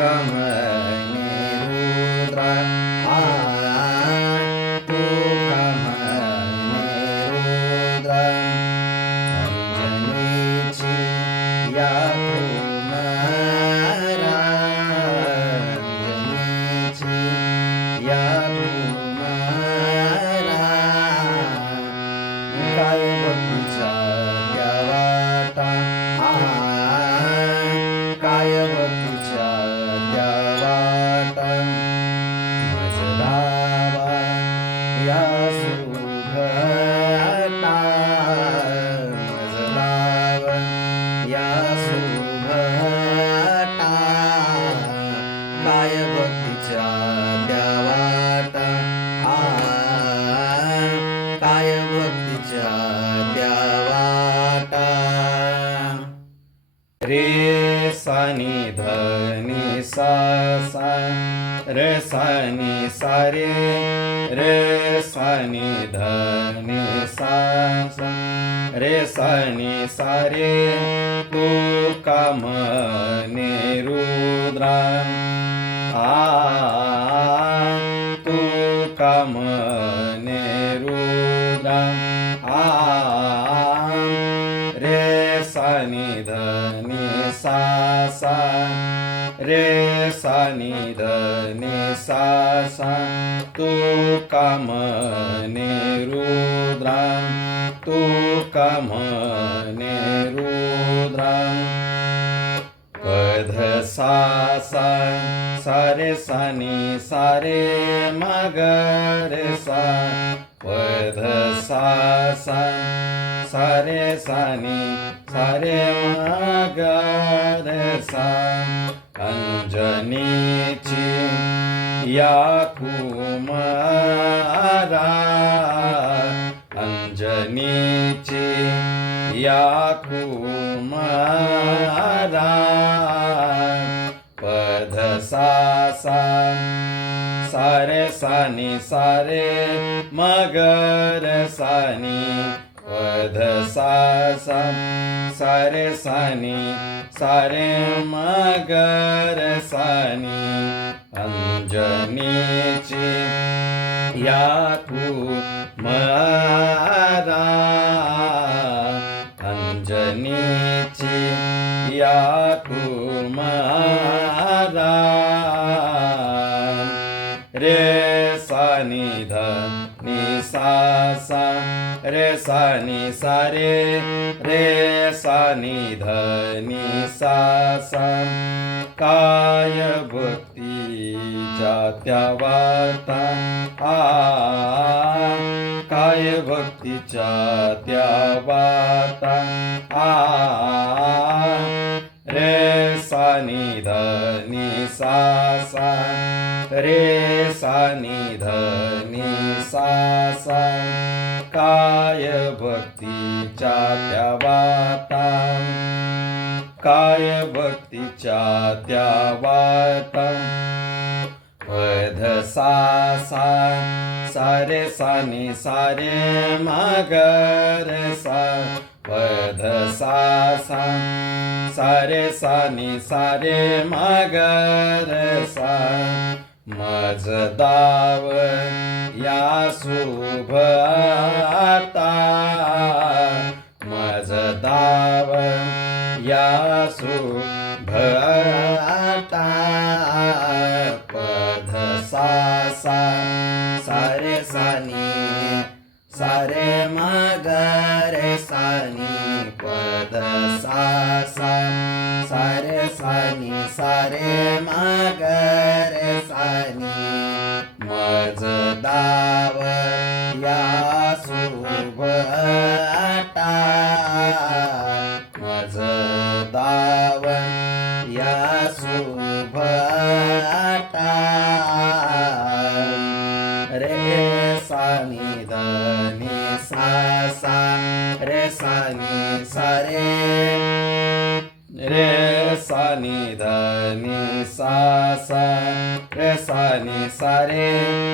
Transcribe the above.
Karma रे सानी धनी सा रे सानी सारे रे सानी धनी सा रे सानी सारे तू काम रुद्रा? आ तू काम सानी धनी सा सा तू कामने रुद्रा तू कामने रुद्रा पध सा सा सारे सानी सारे मगर सा पध सा सा सारे सानी सारे मगर सा या कुमारा अंजनीची या कुमारा पध सा सा सारे सानी सारे मगर सानी पध सा सारे सानी सारे मगर सानी। जनीचे यापु मदा जीचि यापु रे सनि निसा रे सनि सा रे। रे निधनि निसा काय भक्तीच्या त्या वार्ता. आ काय भक्तीच्या त्या वार्ता. आ रे सानी ध नि सा सा. रे सानी ध नि सा सा. काय भक्तीच्या त्या वार्ता. काय भक्तीच्या त्या वाटा पध सा सा सारे सानी सारे मागर सा वध सा सा सारे सानी सारे मागर सा मज दाव या शुभ आता. मज दाव यासु शुभ पध सा सा सारे सानी सारे मगर सानी पद सा सा सारे सानी सारे मगर सानी मज दाव या शुभ नि ध नि सा सा रे सा सारे।